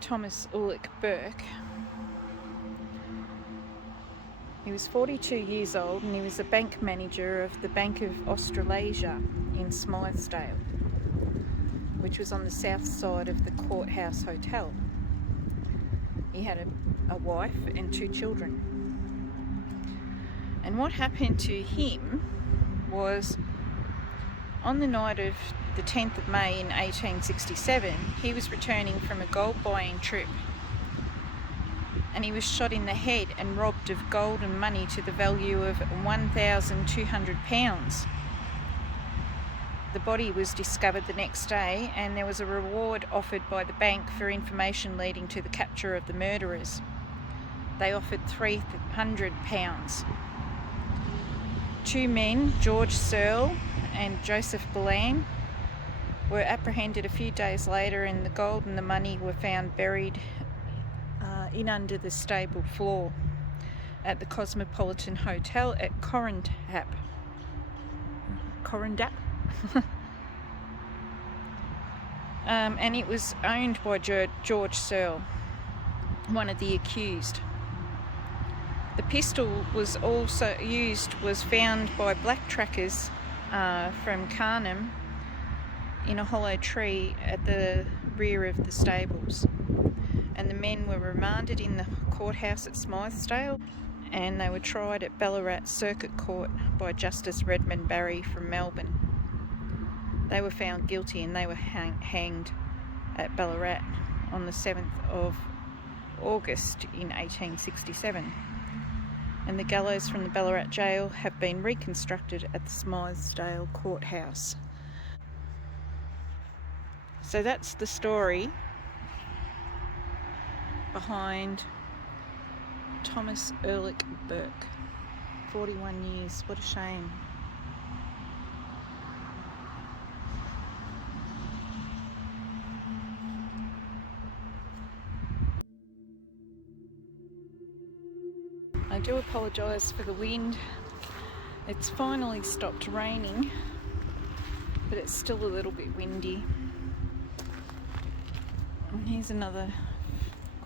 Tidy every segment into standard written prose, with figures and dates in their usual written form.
Thomas Ulrich Burke. He was 42 years old and he was a bank manager of the Bank of Australasia in Smythesdale, which was on the south side of the Courthouse Hotel. He had a wife and 2 children. And what happened to him was, on the night of the 10th of May in 1867, he was returning from a gold buying trip and he was shot in the head and robbed of gold and money to the value of £1,200. The body was discovered the next day and there was a reward offered by the bank for information leading to the capture of the murderers. They offered £300. 2 men, George Searle and Joseph Bolan, were apprehended a few days later, and the gold and the money were found buried in under the stable floor at the Cosmopolitan Hotel at Correndap. And it was owned by George Searle, one of the accused. The pistol was found by black trackers from Carnham in a hollow tree at the rear of the stables, and the men were remanded in the courthouse at Smythesdale and they were tried at Ballarat Circuit Court by Justice Redmond Barry from Melbourne. They were found guilty and they were hanged at Ballarat on the 7th of August in 1867, and the gallows from the Ballarat jail have been reconstructed at the Smythesdale Courthouse. So that's the story behind Thomas Ulrich Burke. 41 years, what a shame. I do apologise for the wind. It's finally stopped raining, but it's still a little bit windy. And here's another,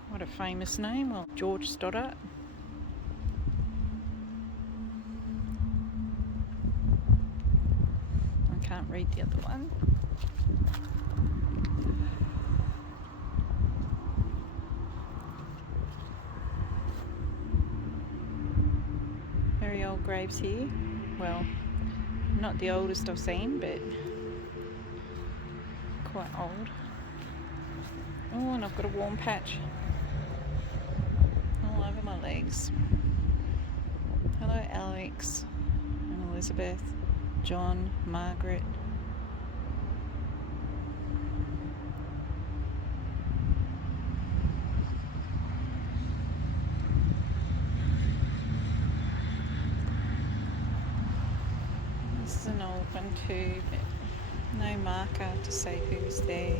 quite a famous name, well, George Stoddart. I can't read the other one. Very old graves here. Well, not the oldest I've seen, but quite old. Oh, and I've got a warm patch all over my legs. Hello, Alex and Elizabeth, John, Margaret. This is an old one too, but no marker to say who's there.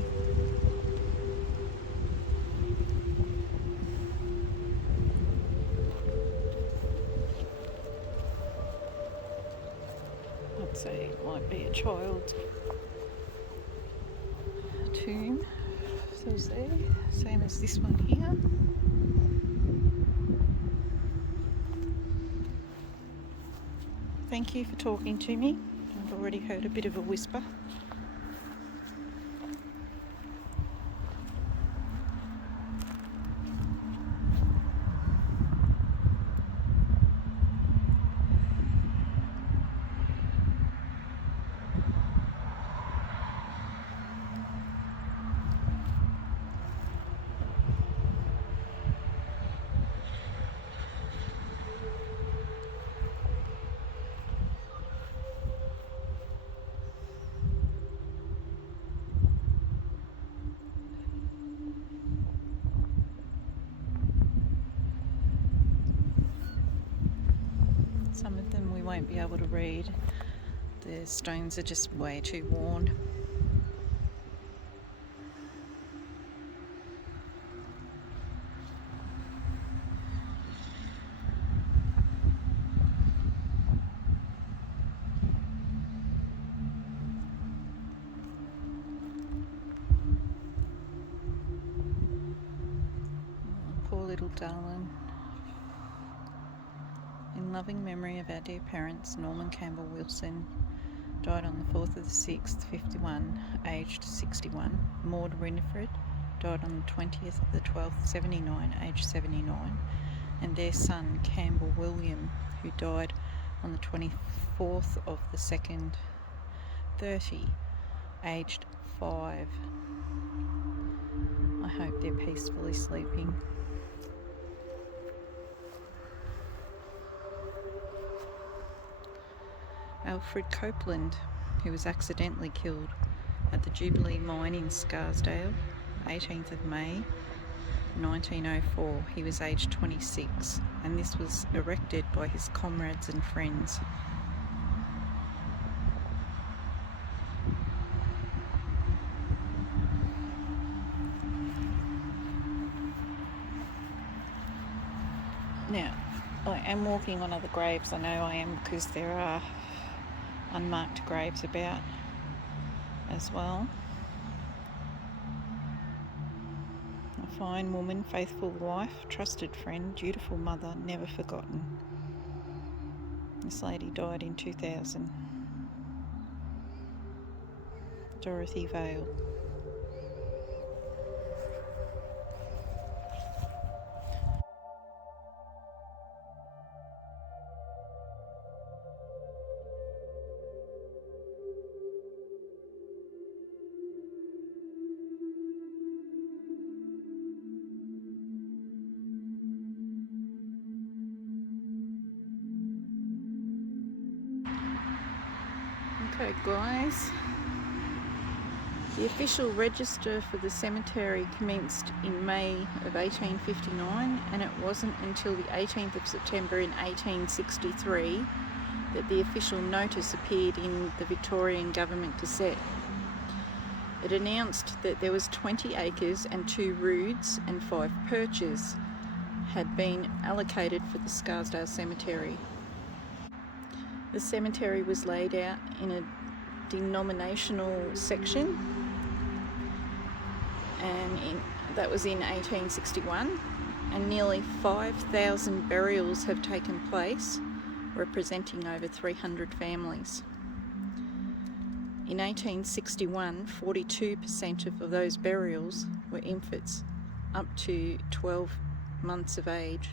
I'd say it might be a child's tomb. So it's there, same as this one here. Thank you for talking to me. I've already heard a bit of a whisper. Some of them we won't be able to read. The stones are just way too worn. darling. In loving memory of our dear parents, Norman Campbell Wilson died on the 4th of the 6th, 51, aged 61. Maud Winifred died on the 20th of the 12th, 79, aged 79. And their son, Campbell William, who died on the 24th of the 2nd, 30, aged 5. I hope they're peacefully sleeping. Alfred Copeland, who was accidentally killed at the Jubilee Mine in Scarsdale, 18th of May 1904. He was aged 26, and this was erected by his comrades and friends. Now, I am walking on other graves. I know I am, because there are unmarked graves about as well. A fine woman, faithful wife, trusted friend, dutiful mother, never forgotten. This lady died in 2000. Dorothy Vale. Okay guys, the official register for the cemetery commenced in May of 1859, and it wasn't until the 18th of September in 1863 that the official notice appeared in the Victorian Government Gazette. It announced that there was 20 acres and 2 roods and 5 perches had been allocated for the Scarsdale Cemetery. The cemetery was laid out in a denominational section, and that was in 1861, and nearly 5,000 burials have taken place, representing over 300 families. In 1861, 42% of those burials were infants up to 12 months of age,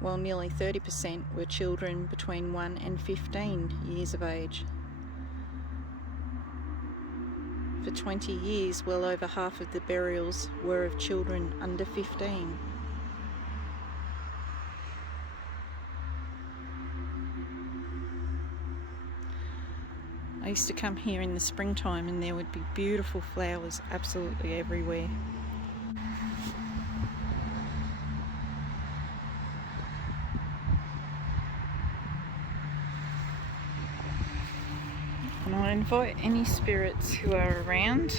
while nearly 30% were children between 1 and 15 years of age. For 20 years, well over half of the burials were of children under 15. I used to come here in the springtime, and there would be beautiful flowers absolutely everywhere. And I invite any spirits who are around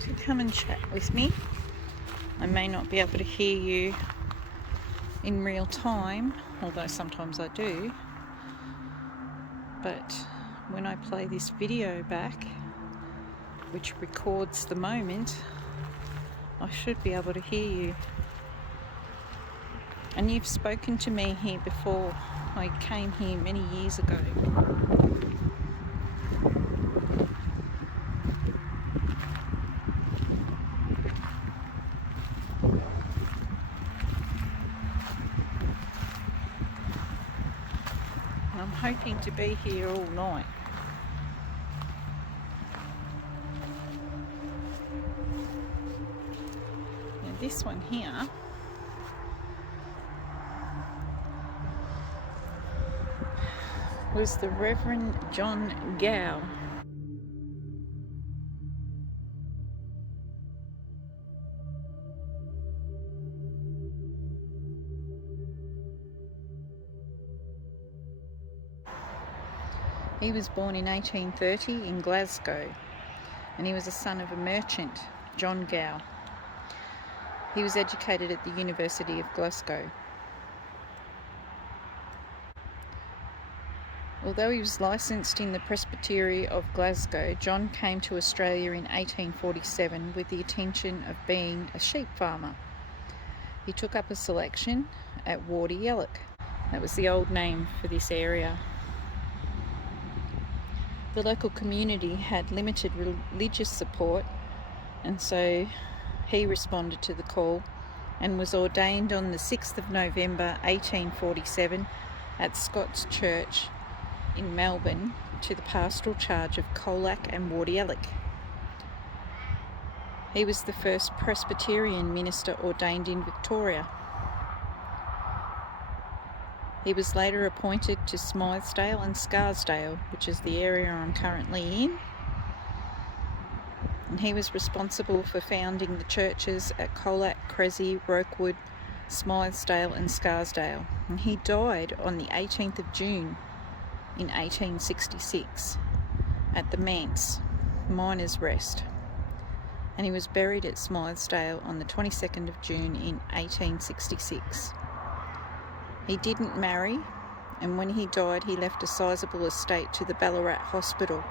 to come and chat with me. I may not be able to hear you in real time, although sometimes I do. But when I play this video back, which records the moment, I should be able to hear you. And you've spoken to me here before. I came here many years ago. I'm hoping to be here all night. Now this one here was the Reverend John Gow. He was born in 1830 in Glasgow, and he was a son of a merchant, John Gow. He was educated at the University of Glasgow. Although he was licensed in the Presbytery of Glasgow, John came to Australia in 1847 with the intention of being a sheep farmer. He took up a selection at Wardielloc. That was the old name for this area. The local community had limited religious support, and so he responded to the call and was ordained on the 6th of November 1847 at Scott's Church in Melbourne to the pastoral charge of Colac and Wardielloc. He was the first Presbyterian minister ordained in Victoria. He was later appointed to Smythesdale and Scarsdale, which is the area I'm currently in. And he was responsible for founding the churches at Colac, Cressie, Rokewood, Smythesdale and Scarsdale. And he died on the 18th of June in 1866 at the Manse, Miners' Rest. And he was buried at Smythesdale on the 22nd of June in 1866. He didn't marry, and when he died he left a sizable estate to the Ballarat Hospital.